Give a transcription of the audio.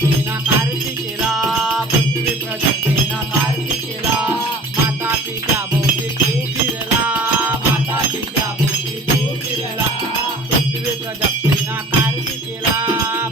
प्रजक्तेना कार्तिक केला पृथ्वी केला माता पित्या भोवती तू माता पित्या भोवती तू फिरला पृथ्वी प्रजक्तेना कार्तिक केला